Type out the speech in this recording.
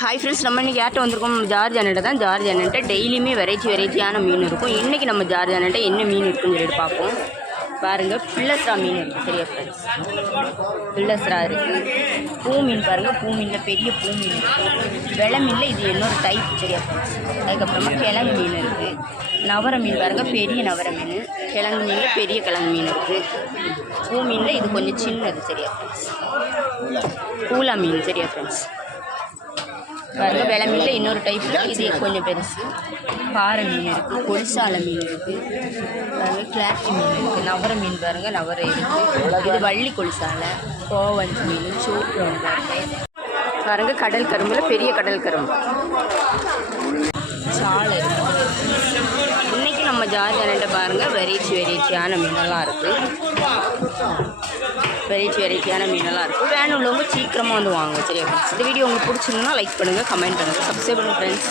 Hi friends, நம்ம இன்றைக்கி யார்கிட்ட வந்திருக்கோம்? ஜார்ஜ் அண்ணன்ட்ட தான். ஜார்ஜ் அண்ணன்ட்ட டெய்லியுமே வெரைட்டியான மீன் இருக்கும். இன்றைக்கி நம்ம ஜார்ஜ் அண்ணன்ட்ட என்ன மீன் இருக்குன்னு சொல்லிட்டு பார்ப்போம். பாருங்கள், பில்லஸ்ரா மீன் இருக்குது. சரியா ஃப்ரெண்ட்ஸ், பில்லஸ்ரா இருக்குது. பூ மீன் பாருங்கள், பூ மீனில் பெரிய பூ மீன் இருக்குது. வெளை மீனில் இது இன்னொரு டைப். சரியா ஃப்ரெண்ட்ஸ், அதுக்கப்புறமா கிழங்கு மீன் இருக்குது. நவர மீன் பாருங்கள், பெரிய நவர மீன். கிழங்கு மீனில் பெரிய கிழங்கு மீன் இருக்குது. பூ மீனில் இது கொஞ்சம் சின்னது. சரியா ஃப்ரெண்ட்ஸ், பூலா மீன். சரியா ஃப்ரெண்ட்ஸ், பாருங்க, வெளை மீனில் இன்னொரு டைப்பில் இது கொஞ்சம் பெருசு. பாறை மீன் இருக்குது, கொல்சால மீன் இருக்குது, பாருங்க கிளாக்கி மீன் இருக்குது. நவர மீன் பாருங்கள், நவர இருக்குது. இது வள்ளி கொல்சால. கோவஞ்சி மீன், சோப்பு பாருங்க, கடல் கரும்பில் பெரிய கடல் கரும்பு. சாலை இருக்குது. இன்றைக்கி நம்ம ஜார்ஜ் அண்ணன்ட்ட பாருங்கள் வெரைட்டியான மீனெல்லாம் இருக்குது. வெரைட்டியான மீனெல்லாம் இருக்குது. வேணுள்ளவங்க சீக்கிரமாக வந்து வாங்க. சரியா, இந்த வீடியோ உங்களுக்கு பிடிச்சிருந்தா லைக் பண்ணுங்கள், கமெண்ட் பண்ணுங்கள், சப்ஸ்கிரைப் பண்ணுங்கள் ஃப்ரெண்ட்ஸ்.